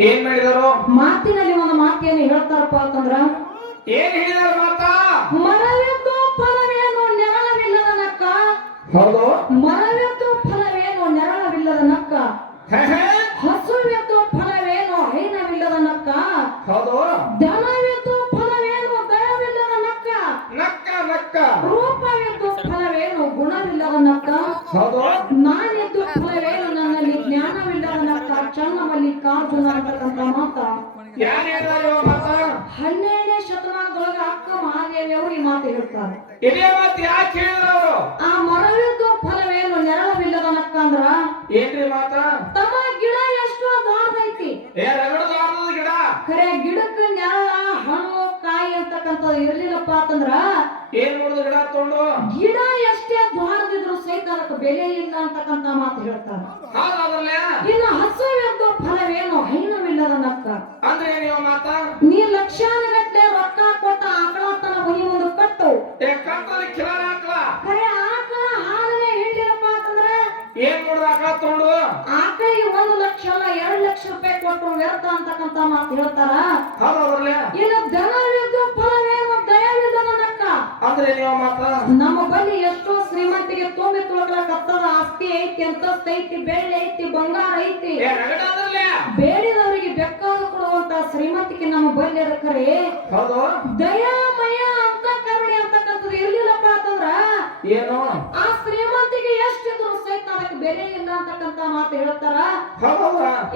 ಏನ್ ಮಾಡಿದರು? ಮಾತಿನಲ್ಲಿ ಒಂದು ಮಾತೇನು ಹೇಳ್ತಾರಪ್ಪ ಅಂತಂದ್ರ ಏನ್ ಹೇಳಿದಾರ ಮಾತ? ಮರವೆದ್ದು ಫಲವೇನು ನೆರಳವಿಲ್ಲದ ನಕ್ಕ ಹೌದು. ಮರವೆದ್ದು ಫಲವೇನು ನೆರಳವಿಲ್ಲದ ನಕ್ಕ. ಹಸುವೆದ್ದು ಫಲವೇನು ಹೈನವಿಲ್ಲದ ನಕ್ಕ ಹೌದು. ದನವೆದ್ದು ಫಲವೇನು ದಯವಿಲ್ಲದ ನಕ್ಕ ನಕ್ಕ. ನಕ್ಕ ಅಂತಕ್ಕಂಥ ಮಾತ. ಯಾರು ಮಾತಾ? ಹನ್ನೆರಡನೇ ಶತಮಾನದೊಳಗ ಅಕ್ಕ ಮಹಾದೇವಿ ಅವರು ಈ ಮಾತು ಹೇಳ್ತಾರೆ ಇದೇ ಮಾತು? ಯಾಕೆ ಹೇಳಿದ್ರು ಅವರು? ಆ ಮರವಿದ್ದು ಫಲವೇನು ನೆರಳವಿಲ್ಲದ ನಕ್ಕ ಅಂದ್ರ ಏನ್ರಿ ಮಾತಾ? ತಮ್ಮ ಗಿಡ ಎಷ್ಟು ದೊಡ್ಡದೈತಿ ಏ ರಗಡದ ಗಿಡ? ಖರೆ ಗಿಡಕ್ಕೆ ನೆರಳ ಹಣ್ಣು ಕಾಯಿ ಅಂತಕ್ಕಂತ ಇರ್ಲಿಲ್ಲಪ್ಪ ಅಂತಂದ್ರ? ಏನ್ ನೋಡುದು ಗಿಡ ತಗೊಂಡು ಗಿಡ ಎಷ್ಟೇ ದ್ವಾರದಿದ್ರು ಸಹಿತ ಅದಕ್ಕೆ ಬೆಲೆ ಇಲ್ಲ ಅಂತಕ್ಕಂತ ಮಾತು ಹೇಳ್ತಾರೆ. ಇನ್ನು ಫಲವೇನು ಅಂದ್ರೆ ಏನ್ ಇವ ಮಾತಾ? ನೀ ಲಕ್ಷಾನುಗಟ್ಲೆ ರೊಕ್ಕ ಕೊಟ್ಟ ಆಕಳತನ ಮನಿ ಒಂದು ಕಟ್ಟು. ಏ ಕಂತಲ್ಲಿ ಕಿಲಾರ ಹಾಕ್ಲ ಖರೆ ಆಕಳ ಹಾಲನೆ ಹೇಳಿರಪ್ಪ ಅಂತಂದ್ರೆ ಏನ್ ಮಾಡುದು ಆಕಳ ತಗೊಂಡು? ಆಕಳಿಗೆ ಒಂದು ಲಕ್ಷ ಅಲ್ಲ ಎರಡು ಲಕ್ಷ ರೂಪಾಯಿ ಕೊಟ್ಟರು ವ್ಯರ್ಥ ಅಂತಕ್ಕಂತ ಮಾತು ಹೇಳ್ತಾರ? ಹೌದು ಅದ್ರಲ್ಲೇ ಇನ್ನು ದನವಿದ್ದು ಫಲವೇನು ದಯವಿಲ್ಲದ ನನ್ನಕ್ಕ. ಅಂದ್ರೆ ಏನ್ ಇವ ಮಾತಾ? ನಮ್ಮ ಬಳಿ ಎಷ್ಟೋ ಶ್ರೀಮಂತಿಗೆ ತುಂಬಿ ತುಳುಕಲಕತ್ತದ ಆಸ್ತಿ ಐತಿ ಅಂತಸ್ತ ಐತಿ ಬೆಳ್ಳಿ ಐತಿ ಬಂಗಾರ ಐತಿ. ಬೇಡಿದವರಿಗೆ ಬೆಕ್ಕಾದ ಶ್ರೀಮಂತಿಗೆ ನಮ್ಮ ಬಳಿ ಅದಕ್ಕರೆ ಹೌದು. ದಯಾಮಯ ಅಂತ ಕರುಣೆ ಅಂತಕ್ಕಂಥದ್ದು ಇರ್ಲಿಲ್ಲಪ್ಪ ಅಂತಂದ್ರ? ಏನು? ಆ ಶ್ರೀಮಂತಿಗೆ ಎಷ್ಟಿದ್ರು ಸಹಿತ ಅದಕ್ಕೆ ಬೆಲೆ ಇಲ್ಲ ಅಂತಕ್ಕಂತ ಮಾತು ಹೇಳ್ತಾರ?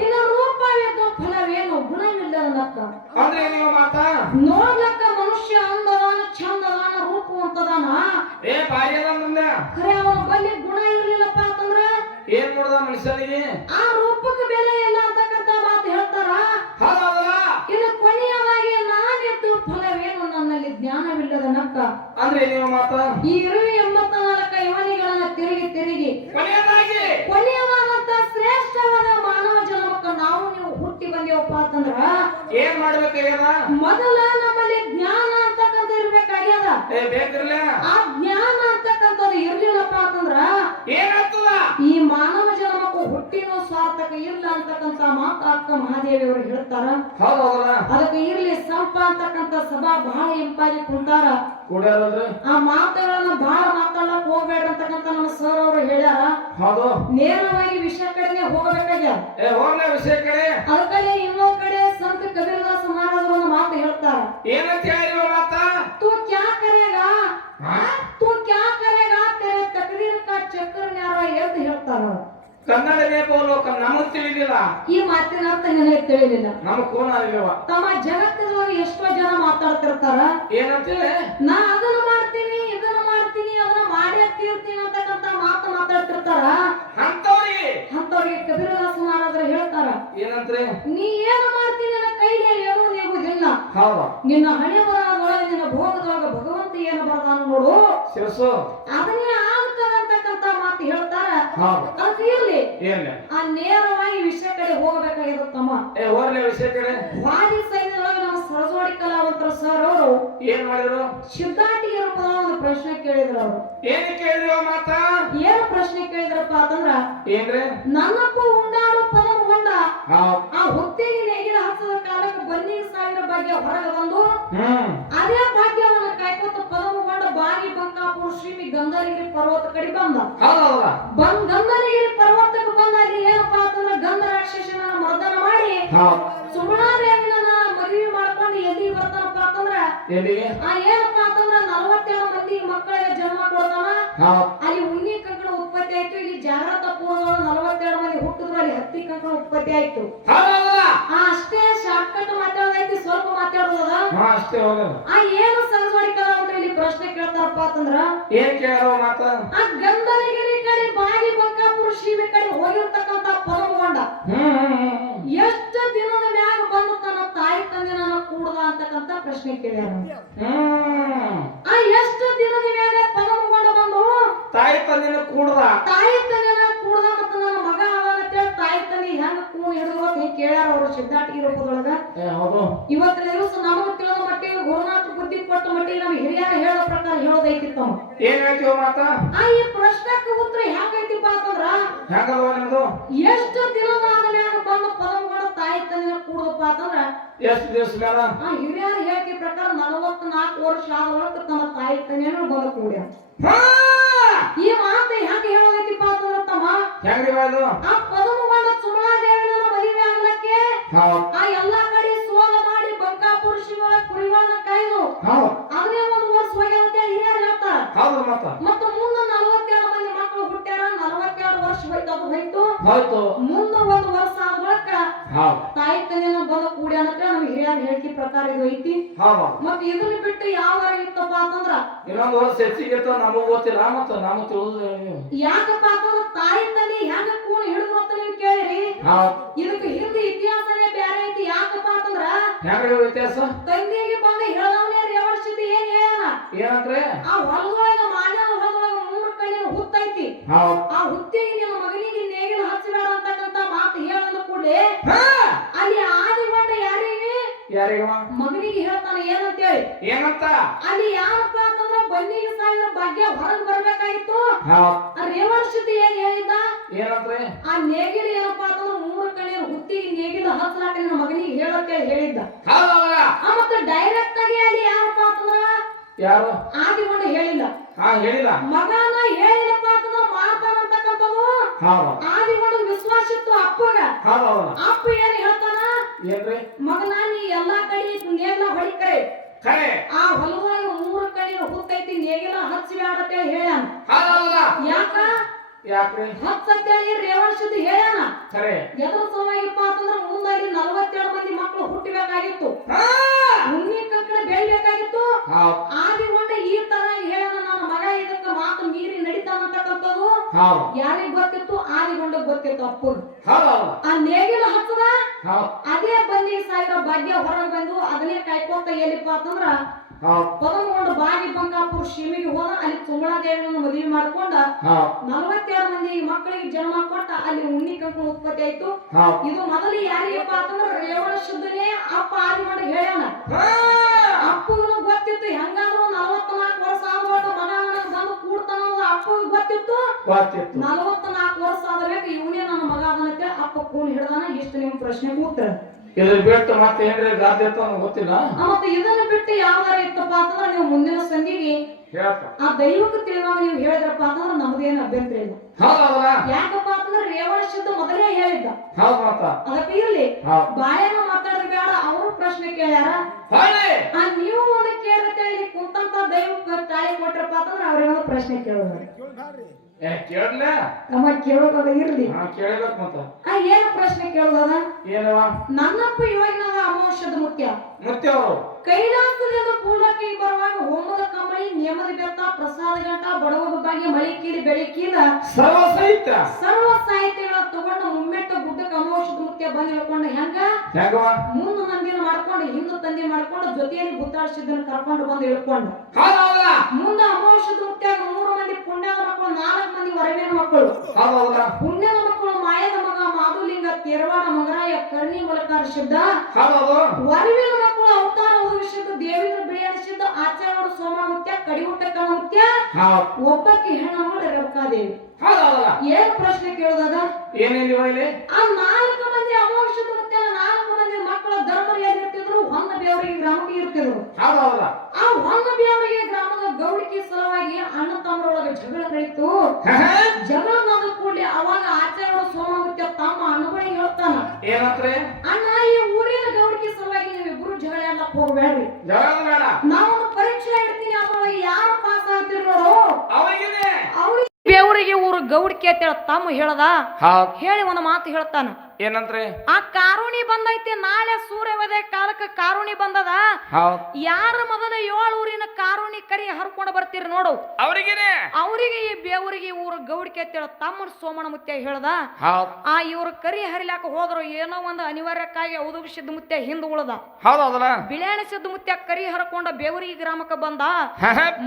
ಇಲ್ಲ ರೂಪವಿದ್ದು ಫಲವೇನು ಗುಣವಿಲ್ಲ ಅನ್ನಕ್ಕ ಅಂದ್ರೆ ಮಾತಾ? ನೋಡ್ಲಕ್ಕ ಮನುಷ್ಯ ಅಂದದಾನ ಚಂದದಾನ ರೂಪವಂತದಾನ ಏ ಬಾರಿ ಅದ ಮುಂದೆ ಖರೆ ಅವನ ಬಳಿ ಗುಣ ಇರ್ಲಿಲ್ಲಪ್ಪ ಅಂತಂದ್ರ ಏನ್ ನೋಡುದ ಮನುಷ್ಯನಿಗೆ ಆ ರೂಪಕ್ಕೆ ಬೆಲೆ ಇಲ್ಲ ಅಂತಕ್ಕಂಥ ಮಾತು ಹೇಳ್ತಾರ ಹೌದಲ್ಲ ಇನ್ನು ಕೊನೆಯವಾಗಿ ನಾನೆದ್ದು ಫಲವೇನು ನನ್ನಲ್ಲಿ ಜ್ಞಾನವಿಲ್ಲದ ನಕ್ಕ ಅಂದ್ರೆ ಏನ್ ಇವ ಮಾತಾ ಈ ಇರುವೆ ಎಂಬತ್ತ ನಾಲ್ಕು ಯವನಿಗಳನ್ನ ತಿರುಗಿ ತಿರುಗಿ ಕೊನೆಯದಾಗಿ ಕೊನೆಯವಾದಂತ ಶ್ರೇಷ್ಠವಾದ ಮಾನವ ಜನ್ಮಕ್ಕ ನಾವು ನೀವು ಹುಟ್ಟಿ ಬಂದೇವಪ್ಪ ಅಂತಂದ್ರ ಏನ್ ಮಾಡ್ಬೇಕಾಗ್ಯದ? ಮೊದಲ ನಮ್ಮಲ್ಲಿ ಜ್ಞಾನ ಅಂತಕ್ಕಂಥ ಇರ್ಬೇಕಾಗ್ಯದ? ಆ ಜ್ಞಾನ ಅಂತಕ್ಕಂಥದ್ದು ಇರ್ಲಿಲ್ಲಪ್ಪ ಅಂತಂದ್ರ ಏನಾಗ್ತದ ಈ ಮಾನವ ಜನ್ಮಕ್ಕೂ ಹುಟ್ಟಿನೂ ಸಾರ್ಥಕ ಇರ್ಲ ಅಂತಕ್ಕಂತ ಮಾತು ಅಕ್ಕ ಮಹಾದೇವಿ ಅವರು ಹೇಳ್ತಾರ ಅದಕ್ಕೆ ಇರ್ಲಿ ಸಂಪ ಅಂತಕ್ಕಂತ ಸಭಾ ಬಹಳ ಇಂಪಾಗಿ ಕುಂತಾರ ಆ ಮಾತುಗಳನ್ನ ಬಹಳ ಮಾತಾಡಕ್ ಹೋಗ್ಬೇಡ ಅಂತಕ್ಕಂತ ನಮ್ಮ ಸರ್ ಅವರು ಹೇಳ್ಯಾರ. ನೇರವಾಗಿ ವಿಷಯ ಕಡೆನೆ ಹೋಗ್ಬೇಕಾಗ್ಯಾರ ವಿಷಯ ಕಡೆ. ಅದಕ್ಕಲ್ಲಿ ಇನ್ನೊಂದ್ ಕಡೆ ಸಂತ ಕಬೀರದಾಸ ಮಹಾರಾಜರು ಒಂದು ಮಾತು ಹೇಳ್ತಾರ. ಏನಂತ ಹೇಳಿ ಮಾತಾ? ಈ ಮಾತಿನ ಅರ್ಥ ನನಗೆ ತಿಳಿಯಲಿಲ್ಲ ನಮಗ್ ಫೋನ್ ಆಗಿಲ್ಲವ ತಮ್ಮ ಜಗತ್ತಿನೊಳಗೆ ಎಷ್ಟೋ ಜನ ಮಾತಾಡ್ತಿರ್ತಾರ. ಏನಂತೇಳಿ ನಾ ಅದನ್ನ ಮಾಡ್ತೀನಿ ಇದನ್ನ ಮಾಡ್ತೀನಿ ಅದನ್ನ ಮಾಡಿ ತೀರ್ತೀನಿ ಅಂತಕ್ಕಂತ ಮಾತು ಮಾತಾಡ್ತಿರ್ತಾರ. ಅಂತವ್ರಿಗೆ ಅಂತವ್ರಿಗೆ ಕಬೀರದಾಸ ಮಹಾರಾಜರು ಹೇಳ್ತಾರ. ಏನಂತ್ರಿ? ನೀ ಏನು ಮಾಡ್ತೀನಿ ನನ್ನ ಕೈಲಿ ಏನೂ ನೀವು ಇಲ್ಲ. ನಿನ್ನ ಹಣೆ ಬರಹದೊಳಗೆ ನಿನ್ನ ಭೋಗದೊಳಗ ಭಗವಂತ ಏನು ಬರ್ತಾನ ನೋಡು. ಶಿರಸು. ಅದನ್ನೇ ಮಾತು ಅದು ಇರ್ಲಿ. ಏನ್ ಆ ನೇರವಾಗಿ ವಿಷಯ ಕಡೆ ಏ ಹೋಗ್ಲಿ ವಿಷಯ ಕಡೆ. ವಾದಿ ಸೈನ್ಯದೊಳಗೆ ನಮ್ಮ ಸರಜೋಡಿ ಕಲಾವಂತರ ಸರ್ ಅವರು ಏನ್ ಮಾಡಿದ್ರು? ಒಂದು ಪ್ರಶ್ನೆ ಕೇಳಿದ್ರು ಅವರು. ಏನ್ ಕೇಳಿದ್ರು ಮಾತಾ? ಏನು ಪ್ರಶ್ನೆ ಕೇಳಿದ್ರಪ್ಪ ಅಂತಂದ್ರ ಏನ್ರಿ? ನನ್ನಪ್ಪ ಉಂಡಾಡು ಉಂಡ ಹೌದ್. ಆ ಹೊತ್ತಿಗೆ ನೇಗಿಲ ಹತ್ತದ ಕಾಲಕ್ಕೆ ಬನ್ನಿ ಸಾವಿರ ಬಗ್ಗೆ ಹೊರಗೆ ಬಂದು ಅದೇ ಭಾಗ್ಯವನ್ನು ಶ್ರೀಮಿ ಗಂಗಾನಗಿರಿ ಪರ್ವತ ಕಡೆ ಬಂದ. ಬಂದ ಗಂಗಾನಗಿರಿ ಪರ್ವತಕ್ಕೆ ಬಂದಾಗ ಏನಪ್ಪ ಅಂತಂದ್ರೆ ಗಂಧ ರಾಕ್ಷಸನ ಮರ್ದನ ಮಾಡಿ ಸುಮಾರೇವಿನ ಮದುವೆ ಮಾಡ್ಕೊಂಡು ಎಲ್ಲಿ ಬರ್ತಾನಪ್ಪ ಅಂತಂದ್ರ ಆ ಏನಪ್ಪ ಅಂತಂದ್ರ ನಲವತ್ತೇಳು ಮಂದಿ ಮಕ್ಕಳಿಗೆ ಜನ್ಮ ಕೊಡ್ತಾನ. ಅಲ್ಲಿ ಉಣ್ಣಿ ಕಂಕಣ ಉತ್ಪತ್ತಿ ಆಯ್ತು ಇಲ್ಲಿ ಜಾಗ್ರತ ಪೂರ್ವ ನಲವತ್ತೆರಡು ಮಂದಿ ಹುಟ್ಟಿದ್ರು ಅಲ್ಲಿ ಹತ್ತಿ ಕಂಕಣ ಉತ್ಪತ್ತಿ ಆಯ್ತು. ಅಷ್ಟೇ ಶಾರ್ಟ್ಕಟ್ ಮಾತಾಡೋದೈತಿ ಸ್ವಲ್ಪ ಮಾತಾಡೋದ ಆ ಏನು ಪ್ರಶ್ನೆ ಕೇಳ್ತಾರಪ್ಪ ಅಂತಂದ್ರ? ಏನ್ ಕೇಳೋ ಮಾತ? ಆ ಗಂಧನಗಿರಿ ಕಡೆ ಬಾಗಿ ಬಂಕಾಪುರ ಶ್ರೀಮಿ ಕಡೆ ಹೋಗಿರ್ತಕ್ಕಂತ ಪರಮಗೊಂಡ. ಎಷ್ಟು ದಿನದ ಮ್ಯಾಗ ಬಂದು ತನ್ನ ತಾಯಿ ತಂದೆನ ಕೂಡದ ಅಂತಕ್ಕಂತ ಪ್ರಶ್ನೆ ಕೇಳ್ಯಾರ. ಆ ಎಷ್ಟು ದಿನದ ಮ್ಯಾಗ ಪರಮಗೊಂಡ ಬಂದು ತಾಯಿ ತಂದೆ ಕೂಡದ? ತಾಯಿ ತಂದೆನ ಕೂಡದ ಮತ್ತ ನನ್ನ ಮಗ ಅವನಂತೇಳಿ ತಾಯಿ ತಂದೆ ಕೇಳ್ಯಾರ ಅವರು ಸಿದ್ಧಾಟಿಗೆ ರೂಪದೊಳಗ. ಇವತ್ತಿನ ದಿವಸ ನಮಗೆ ತಿಳಿದ ಮಟ್ಟಿಗೆ ಗುರುನಾಥ ಬುದ್ಧಿ ಕೊಟ್ಟ ಮಟ್ಟಿಗೆ ನಮ್ಗೆ ಹಿರಿಯರ ಹೇಳೋ ಪ್ರಕಾರ ಹೇಳೋದೈತಿ ತಮ್ಮ ಏನ್ ಹೇಳ್ತೀವ ಮಾತ? ಆ ಈ ಪ್ರಶ್ನೆಕ್ಕೆ ಉತ್ತರ ಹೆಂಗೈತಿಪ್ಪ ಅಂತಂದ್ರ ಹೆಂಗದವ ನಿಮ್ದು? ಎಷ್ಟು ದಿನದ ಮ್ಯಾಗ ಬಂದು ತಾಯಿ ತಂದೆನ ಅಂತಂದ್ರ ಎಷ್ಟು ದಿವಸ ಆ ಹಿರಿಯರ ಹೇಳಿಕೆ ಪ್ರಕಾರ ನಲವತ್ನಾಲ್ಕು ವರ್ಷ ಆದ ಒಳಗ ತನ್ನ ತಾಯಿ ತಂದೆನೂ ಬಂದ ಕೂಡ ಈ ಮಾತು ಹೆಂಗ ಹೇಳೋದೈತಿಪ್ಪ ಅಂತಂದ್ರ ತಮ್ಮ ಹೆಂಗ್ರಿ ಅದು ಆ ಪದಮಗೊಂಡ ಸುಮಲಾದೇವಿನ ಮದುವೆ ಆಗ್ಲಕ್ಕೆ ಹೌದ್ ಆ ಎಲ್ಲಾ ಕಡೆ ಸೋಲ ಮಾಡಿ ಬಂಕಾಪುರ ಶಿವ ಕುರಿವಾನ ಕಾಯ್ದು ಅವನೇ ಒಂದು ವರ್ಷ ಹೋಗ್ಯಾವ ಅಂತ ಹಿರಿಯರು ಹೇಳ್ತಾರ. ಮತ್ತ. ಮುಂದ ನಲವತ್ತೆರಡು ಮಂದಿ ಮಕ್ಕಳು ಹುಟ್ಟ್ಯಾರ ನಲವತ್ತೆರಡು ವರ್ಷ ಹೋಯ್ತು. ಅದು ಹೋಯ್ತು. ಮುಂದ ಒಂದು ವರ್ಷ ಆದ ಬಳಿಕ ತಾಯಿ ತಂದೆನ ಬಂದ ಕೂಡ್ಯಾನ ಅಂತ ನಮ್ ಹಿರಿಯರು ಹೇಳಿಕೆ ಪ್ರಕಾರ ಇದು ಐತಿ. ಮತ್ತೆ ಇದನ್ನ ಬಿಟ್ಟು ಯಾವ ಇತ್ತಪ್ಪ ಅಂತಂದ್ರ ಇನ್ನೊಂದು ವರ್ಷ ಹೆಚ್ಚಿಗೆ ಇತ್ತು ನಮಗ್ ಗೊತ್ತಿಲ್ಲ. ಮತ್ತ ನಮಗ್ ತಿಳಿದು ಯಾಕಪ್ಪ ಅಂತಂದ್ರ ತಾಯಿ ತಂದೆ ಹೆಂಗ ಕೂಣ ಹಿಡಿದ್ರು ಅಂತ ನೀವು ಕೇಳಿರಿ. ಇದಕ್ಕೆ ಹಿಂದೆ ಇತಿಹಾಸನೇ ಬೇರೆ ಐತಿ ಯಾಕಪ್ಪ ಅಂತಂದ್ರ ಹೆಂಗ್ರಿ ವ್ಯತ್ಯಾಸ ತಂದೆಗೆ ಬಂದ ಹೇಳದವನೇ ರೇವರ್ಷಿತಿ ಏನ್ ಹೇಳೋಣ ಏನಂದ್ರೆ ಆ ಹೊಲದೊಳಗ ಮಾನವ ಹೊಲದೊಳಗ ಮೂರು ಕೈಯ ಹುತ್ತೈತಿ. ಆ ಹುತ್ತಿಗೆ ನಿನ್ನ ಮಗನಿಗೆ ನೇಗಿಲು ಹಚ್ಚಬೇಡ ಅಂತಕ್ಕಂತ ಮಾತು ಹೇಳಂದ ಕೂಡಲೇ ಹಾ! ಅಲ್ಲಿ ಬಂದ ಯಾರಿಗೆ? ಯಾರಿಗ ಮಗನಿಗೆ ಹೇಳ್ತಾನೆ ಏನಂತೇಳಿ? ಏನಂತ? ಅಲ್ಲಿ ಯಾರಪ್ಪ ಅಂತಂದ್ರ ಬನ್ನಿಗೆ ಸಾವಿರ ಭಾಗ್ಯ ಹೊರಗೆ ಬರ್ಬೇಕಾಗಿತ್ತು. ರೇವರ್ಷಿತಿ ಏನ್ ಹೇಳಿದ ಏನಂದ್ರೆ ಆ ನೇಗಿಲ ಏನಪ್ಪಾ ಅಂತಂದ್ರೆ ಮೂರು ಕಡೆ ಹುತ್ತಿ ನೇಗಿಲ ಹಚ್ಚಲಾಕ ನನ್ನ ಮಗನಿಗೆ ಹೇಳಕ್ಕೆ ಹೇಳಿದ್ದ. ಆ ಮತ್ತೆ ಡೈರೆಕ್ಟ್ ಆಗಿ ಅಲ್ಲಿ ಯಾರಪ್ಪ ಅಂತಂದ್ರ ಯಾರು? ಆದಿಗೊಂಡ ಹೇಳಿಲ್ಲ ಹಾ ಹೇಳಿಲ್ಲ. ಮಗನ ಹೇಳಿಲ್ಲಪ್ಪ ಅಂತಂದ್ರ ಮಾಡ್ತಾನಂತಕ್ಕಂಥದ್ದು ಆದಿಗೊಂಡ ವಿಶ್ವಾಸ ಇತ್ತು ಅಪ್ಪಗ. ಅಪ್ಪ ಏನ್ ಹೇಳ್ತಾನ? ಏನ್ರಿ? ಮಗನ ನೀ ಎಲ್ಲಾ ಕಡೆ ನೇಗಿಲ ಹೊಡಿಕರೆ. ಆ ಹೊಲದೊಳಗ ಮೂರು ಕಡೆ ಹುತ್ತೈತಿ ನೇಗಿಲ ಹಚ್ಚಬೇಡ ಅಂತ ಹೇಳ ಯಾಕ? ಯಾಕ್ರಿ ಹೇಳ್ಯಾನ? ಎದ್ರ ಸಲುವಾಗಿಪ್ಪ ಅಂತಂದ್ರ ನಲವತ್ತೆರಡು ಮಂದಿ ಮಕ್ಕಳು ಹುಟ್ಟಬೇಕಾಗಿತ್ತು. ಉಣ್ಣಿ ಬೆಳಿಬೇಕಾಗಿತ್ತು. ಹೌದ್ ಆದಿಗೊಂಡ ಈ ತರ ಹೇಳ್ಯಾನ ನನ್ನ ಮಗ ಇದಕ್ಕ ಮಾತು ಮೀರಿ ನಡೀತಾನಂತಕ್ಕಂಥದ್ದು. ಹೌದ್ ಯಾರಿಗ್ ಗೊತ್ತಿತ್ತು? ಆದಿಗೊಂಡ ಗೊತ್ತಿತ್ತು ಅಪ್ಪಗ ಹೌದಲ್ಲ ಆ ನೇಗಿಲ ಹಚ್ಚದ? ಹೌದ್ ಅದೇ ಬನ್ನಿ ಸಾವಿರ ಭಾಗ್ಯ ಹೊರಗೆ ಬಂದು ಅದನ್ನೇ ಕಾಯ್ಕೊತ ಎಲ್ಲಿಪ್ಪ ಅಂತಂದ್ರ ಪದಮಗೊಂಡು ಬಾಗಿ ಬಂಗಾಪುರ ಶಿಮಿಗೆ ಹೋದ ಅಲ್ಲಿ ತುಮಳಾದೇವಿನ ಮದುವೆ ಮಾಡ್ಕೊಂಡ ನಲವತ್ತೆರಡು ಮಂದಿ ಮಕ್ಕಳಿಗೆ ಜನ್ಮ ಕೊಟ್ಟ ಅಲ್ಲಿ ಉಣ್ಣಿ ಕಂಕಣ ಉತ್ಪತ್ತಿ ಆಯ್ತು. ಇದು ಮೊದಲು ಯಾರಿಗಪ್ಪ ಅಂತಂದ್ರ ರೇವಣ ಶುದ್ಧನೇ ಅಪ್ಪ ಮಾಡಿ ಹೇಳ್ಯಾನ. ಅಪ್ಪಗೂ ಗೊತ್ತಿತ್ತು ಹೆಂಗಾದ್ರು ನಲವತ್ನಾಲ್ಕು ವರ್ಷ ಆದ್ವಾಗ ಮಗ ನನಗ್ ಬಂದು ಕೂಡ್ತಾನ ಅಪ್ಪಗೂ ಗೊತ್ತಿತ್ತು. ನಲವತ್ನಾಲ್ಕು ವರ್ಷ ಆದ್ಮೇಲೆ ಇವನೇ ನನ್ನ ಮಗ ಅದನ್ನ ಅಪ್ಪ ಕೂನ್ ಹಿಡ್ದಾನ ಇಷ್ಟು ನಿಮ್ ಪ್ರಶ್ನೆಗೆ ಉತ್ತರ. ಇದ್ರ ಬಿಟ್ಟು ಮತ್ತೆ ಏನ್ರಿ ಗಾದೆ ಅಂತ ಗೊತ್ತಿಲ್ಲ? ಮತ್ತೆ ಇದನ್ನ ಬಿಟ್ಟು ಯಾವ್ದಾರ ಇತ್ತಪ್ಪ ಅಂತಂದ್ರೆ ನೀವು ಮುಂದಿನ ಸಂಧಿಗೆ ಆ ದೈವಕ್ಕೆ ತಿಳಿವಾಗ ನೀವು ಹೇಳಿದ್ರಪ್ಪ ಅಂತಂದ್ರೆ ನಮ್ದೇನು ಅಭ್ಯಂತರ ಇಲ್ಲ. ಯಾಕಪ್ಪ ಅಂತಂದ್ರೆ ರೇವಣ ಶುದ್ಧ ಮೊದಲೇ ಹೇಳಿದ್ದ. ಅದಕ್ಕೆ ಇರ್ಲಿ. ಬಾಯನ ಮಾತಾಡಿದ್ರೆ ಬೇಡ ಅವರು ಪ್ರಶ್ನೆ ಕೇಳ್ಯಾರ. ನೀವು ಒಂದು ಕೇಳಿದ್ರೆ ಇಲ್ಲಿ ಕುಂತಂತ ದೈವಕ್ಕೆ ತಾಳಿ ಕೊಟ್ರಪ್ಪ ಅಂತಂದ್ರೆ ಅವ್ರೇನೋ ಪ್ರಶ್ನೆ ಕೇಳೋದು ಕೇಳಲ್ಲ ಕೇಳೋದದ ಇರ್ಲಿ. ಕೇಳಬೇಕು ಮತ್ತ. ಆ ಏನು ಪ್ರಶ್ನೆ ಕೇಳೋದದ? ಏನವ ನನ್ನಪ್ಪ ಇವಾಗಿನಾಗ ಅಮಾವಾಸ್ಯದ ಮುಖ್ಯ. ಅವರು. ಕೈಲಾಸದಿಂದ ಪೂರ್ಣಕ್ಕೆ ಬರುವಾಗ ಹೋಮದ ಕಮಳಿ ನೇಮದ ಬೆತ್ತ ಪ್ರಸಾದ ಗಂಟ ಬಡವ ಬಗ್ಗೆ ಮಳಿ ಕೀಲಿ ಬೆಳಿ ಕೀಲ ಸರ್ವ ಸಾಹಿತ್ಯ ಸರ್ವ ಸಾಹಿತ್ಯಗಳ ಮುಖ್ಯ ಬಂದು ಹೇಳ್ಕೊಂಡು ಹೆಂಗ? ಮುಂದ ಮಂದಿನ ಮಾಡ್ಕೊಂಡು ಹಿಂದ ತಂದೆ ಮಾಡ್ಕೊಂಡು ಜೊತೆಯಲ್ಲಿ ಗುತ್ತಾಡ್ಸಿದ್ದನ್ನ ಕರ್ಕೊಂಡು ಬಂದು ಇಳ್ಕೊಂಡು ಮುಂದೆ ಅಮೋಷದ ಮುಖ್ಯ ಮೂರು ಮಂದಿ ಪುಣ್ಯದ ಮಕ್ಕಳು ನಾಲ್ಕು ಮಂದಿ ವರವೇನ ಮಕ್ಕಳು. ಪುಣ್ಯದ ಮಕ್ಕಳು ಮಾಯದ ಮಗ ಮಾಧುಲಿಂಗ ತೇರವಾಡ ಮಗರಾಯ ಕರ್ಣಿ ಮಲಕಾರ ಶಬ್ದ ವರವಿನ ಮಕ್ಕಳು ಅವತಾರ ಉದಗಿಸಿದ್ದು ದೇವಿನ ಬಿಳಿಯಡಿಸಿದ್ದು ಆಚಾರ್ಯ ಮುಖ್ಯ ಕಡಿಗುಟ್ಟ ಕಣಮುತ್ಯ ಮುಖ್ಯ ಒಬ್ಬಕ್ಕೆ ಹೆಣ್ಣು ರೇವಕಾದೇವಿ. ಏನ್ ಪ್ರಶ್ನೆ ಕೇಳೋದದ? ಏನೇನಿವ ಇಲ್ಲಿ? ಆ ನಾಲ್ಕು ಮಂದಿ ಅಮೋಕ್ಷದ ಮುತ್ಯ ನಾಲ್ಕು ಮಂದಿ ಧರ್ಮರಿಯಲ್ಲಿ ಇರ್ತಿದ್ರು ಹೊನ್ನ ಬೇವರಿಗೆ ಗ್ರಾಮಕ್ಕೆ ಇರ್ತಿದ್ರು. ಹೌದಲ್ಲ ಆ ಹೊನ್ನ ಬೇವರಿಗೆ ಗ್ರಾಮದ ಗೌಡಿಕೆ ಸಲುವಾಗಿ ಅಣ್ಣ ತಮ್ಮರೊಳಗೆ ಜಗಳ ನಡೀತು. ಜಗಳ ನಾದ ಕೂಡಲೇ ಅವಾಗ ಆಚಾರ್ಯ ಸೋಮಾಮುತ್ಯ ತಮ್ಮ ಅಣ್ಣಗಳಿಗೆ ಹೇಳ್ತಾನ. ಏನಂತ್ರಿ? ಅಣ್ಣ ಈ ಊರಿನ ಗೌಡಿಕೆ ಸಲುವಾಗಿ ನೀವು ಇಬ್ರು ಜಗಳ ಎಲ್ಲ ಹೋಗ್ಬೇಡ್ರಿ. ಜಗಳ ಬೇಡ. ಪರೀಕ್ಷೆ ಇಡ್ತೀನಿ ಅದ್ರೊಳಗೆ ಯಾರು ಪಾಸ್ ಆಗ್ತಿರೋ ಅವರಿಗೆ ಬೇವರಿಗೆ ಊರು ಗೌಡಿಕೆ ಅಂತೇಳಿ ತಮ್ಮ ಹೇಳದ? ಹೇಳಿ ಒಂದು ಮಾತು ಹೇಳ್ತಾನ. ಏನಂತ್ರಿ? ಆ ಕಾರುಣಿ ಬಂದೈತಿ ನಾಳೆ ಸೂರ್ಯೋದಯ ಕಾಲಕ್ಕೆ ಕಾರುಣಿ ಬಂದದ. ಹೌದ್. ಯಾರ ಮೊದಲ ಏಳು ಊರಿನ ಕಾರುಣಿ ಕರಿ ಹರ್ಕೊಂಡು ಬರ್ತೀರಿ ನೋಡು. ಅವ್ರಿಗೇನೆ ಅವರಿಗೆ ಈ ಬೇವರಿಗೆ ಊರು ಗೌಡಿಕೆ ಅಂತೇಳಿ ತಮ್ಮ ಸೋಮಣ ಮುತ್ಯ ಹೇಳ್ದ. ಹೌದ್. ಆ ಇವ್ರ ಕರಿ ಹರಿಲಾಕ ಹೋದ್ರು ಏನೋ ಒಂದು ಅನಿವಾರ್ಯಕ್ಕಾಗಿ ಔದುಗಿಸಿದ ಮುತ್ಯ ಹಿಂದ ಉಳದ. ಹೌದಲ್ಲ? ಸಿದ್ಧ ಮುತ್ಯ ಕರಿ ಹರ್ಕೊಂಡ ಬೇವರಿಗೆ ಗ್ರಾಮಕ್ಕೆ ಬಂದ.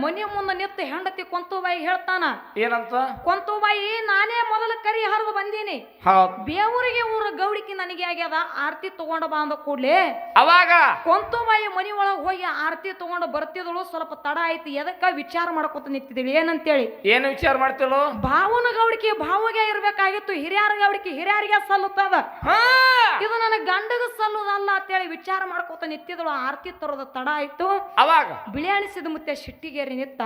ಮನೆ ಮುಂದೆ ನಿತ್ತ ಹೆಂಡತಿ ಕೊಂತುಬಾಯಿ ಹೇಳ್ತಾನ. ಏನಂತ? ಕೊಂತುಬಾಯಿ ನಾನೇ ಮೊದಲು ಕರಿ ಹರಿದು ಬಂದೀನಿ. ಹೌದ್. ಬೇವರಿಗೆ ಊರು ಊರ ಗೌಡಿಕೆ ನನಗೆ ಆಗ್ಯದ ಆರತಿ ತಗೊಂಡ ಬಾ ಅಂದ ಕೂಡ್ಲೆ. ಅವಾಗ? ಕೊಂತುಮಾಯಿ ಮನಿ ಒಳಗ ಹೋಗಿ ಆರತಿ ತಗೊಂಡು ಬರ್ತಿದಳು ಸ್ವಲ್ಪ ತಡ ಆಯ್ತು ಎದಕ್ಕ ವಿಚಾರ ಮಾಡ್ಕೊತ ನಿಂತಿದಳು ಏನಂತೇಳಿ. ಏನು ವಿಚಾರ ಮಾಡ್ತಿಳು ಭಾವನ ಗೌಡಿಕೆ ಭಾವಗೆ ಇರ್ಬೇಕಾಗಿತ್ತು ಹಿರಿಯರ ಗೌಡಿಕೆ ಹಿರಿಯರಿಗೆ ಸಲ್ಲುತ್ತದ. ಇದು ನನ್ನ ಗಂಡಗ ಸಲ್ಲುದಲ್ಲ ಅಂತೇಳಿ ವಿಚಾರ ಮಾಡ್ಕೊತ ನಿಂತಿದಳು ಆರತಿ ತರೋದ ತಡ ಆಯ್ತು. ಅವಾಗ? ಬಿಳಿಯಾಣಿಸಿದ ಮುತ್ತೆ ಶಿಟ್ಟಿಗೇರಿ ನಿತ್ತ.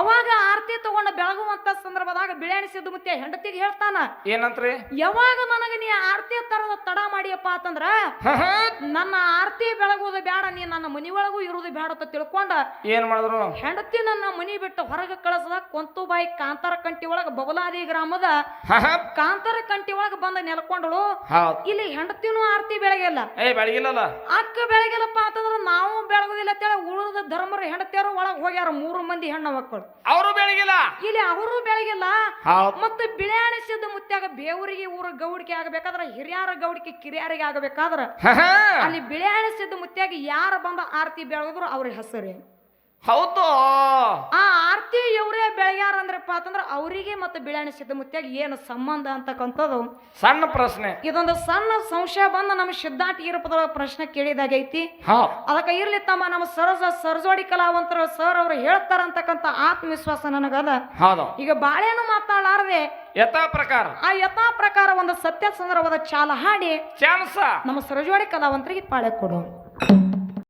ಅವಾಗ ಆರತಿ ತಗೊಂಡ ಬೆಳಗುವಂತ ಸಂದರ್ಭದಾಗ ಬಿಳಿಯಾಣಿಸಿದ ಮುತ್ತೆ ಹೆಂಡತಿಗೆ ಹೇಳ್ತಾನ ಏನಂತ್ರಿ? ಯಾವಾಗ ನನಗ ನೀ ಆರತಿ ತರದ ತಡ ಮಾಡಿಯಪ್ಪ ಅಂತಂದ್ರ. ನನ್ನ ಆರತಿ ಬೆಳಗುವುದು ಬೇಡ ನೀ ನನ್ನ ಮನಿ ಒಳಗೂ ಇರುವುದು ಬೇಡ ಅಂತ ತಿಳ್ಕೊಂಡ ಏನ್ ಮಾಡಿದ್ರು? ಹೆಂಡತಿ ನನ್ನ ಮನಿ ಬಿಟ್ಟು ಹೊರಗೆ ಕಳಿಸದ ಕೊಂತುಬಾಯಿ ಕಾಂತಾರ ಕಂಟಿ ಒಳಗ ಬಬಲಾದಿ ಗ್ರಾಮದ ಕಾಂತರ ಕಂಟಿ ಒಳಗ ಬಂದ ನೆಲ್ಕೊಂಡಳು. ಇಲ್ಲಿ ಹೆಂಡತಿನೂ ಆರತಿ ಬೆಳಗಿಲ್ಲ. ಏ ಬೆಳಗಿಲ್ಲಲ್ಲ? ಅಕ್ಕ ಬೆಳಗಿಲ್ಲಪ್ಪ ಅಂತಂದ್ರ ನಾವು ಬೆಳಗುದಿಲ್ಲ ಅಂತೇಳಿ ಉಳಿದ ಧರ್ಮರ ಹೆಂಡತಿಯರು ಒಳಗ್ ಹೋಗ್ಯಾರ ಮೂರು ಮಂದಿ ಹೆಣ್ಣು ಮಕ್ಕಳು. ಅವರು ಬೆಳಗಿಲ್ಲ ಇಲ್ಲಿ ಅವರು ಬೆಳಗಿಲ್ಲ ಮತ್ತೆ ಬಿಳಿಯಾಣಿಸಿದ ಮುತ್ಯಾಗ ಬೇವರಿಗೆ ಊರ ಗೌಡಿಕೆ ಆಗಬೇಕಾದ್ರ ಹಿರಿಯರ ಗೌಡಿಕೆ ಕಿರಿಯರಿಗೆ ಆಗಬೇಕಾದ್ರ. ಅಲ್ಲಿ ಬಿಳಿಯಾಣಿಸಿದ ಮುತ್ಯಾಗ ಯಾರು ಬಂದ ಆರತಿ ಬೆಳಗಿದ್ರು ಅವ್ರ ಹೆಸರೇ. ಹೌದು. ಆ ಆರ್ತಿ ಇವರೇ ಬೆಳಗ್ಯಾರ ಅಂದ್ರಪ್ಪ ಅಂತಂದ್ರ ಅವರಿಗೆ ಮತ್ತೆ ಬಿಳಿಯಾಣಿಸಿದ ಮುತ್ಯಾಗ ಏನು ಸಂಬಂಧ ಅಂತಕ್ಕಂಥದ್ದು? ಸಣ್ಣ ಪ್ರಶ್ನೆ. ಇದೊಂದು ಸಣ್ಣ ಸಂಶಯ ಬಂದ ನಮ್ಮ ಸಿದ್ಧಾಂತ ಈರಪದೊಳಗ ಪ್ರಶ್ನೆ ಕೇಳಿದಾಗೈತಿ ಅದಕ್ಕೆ ಇರ್ಲಿ ತಮ್ಮ ನಮ್ಮ ಸರಸ ಸರಜೋಡಿ ಕಲಾವಂತರು ಸರ್ ಅವರು ಹೇಳ್ತಾರ ಅಂತಕ್ಕಂಥ ಆತ್ಮವಿಶ್ವಾಸ ನನಗದ. ಈಗ ಬಾಳೆನು ಮಾತಾಡಲಾರದೆ ಯಥಾ ಪ್ರಕಾರ. ಆ ಯಥಾ ಪ್ರಕಾರ ಒಂದು ಸತ್ಯ ಸಂದರ್ಭದ ಚಾಲ ಹಾಡಿ ಚಾನ್ಸ. ನಮ್ಮ ಸರಜೋಡಿ ಕಲಾವಂತರಿಗೆ ಪಾಳೆ ಕೊಡು.